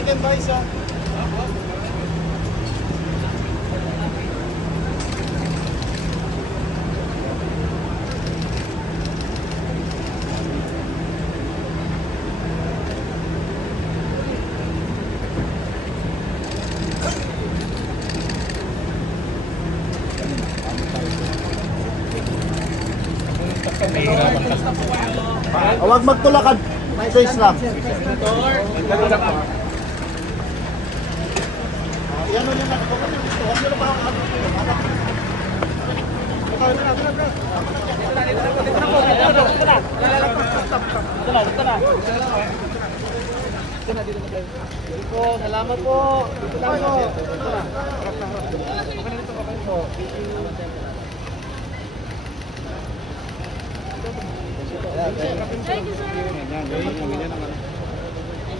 tricycle ba isa? Huwag magtulakad. Size lang. Yan o yung ako. Huwag nyo na pa ako. Salamat po. Dito lang po. Thank you, sir.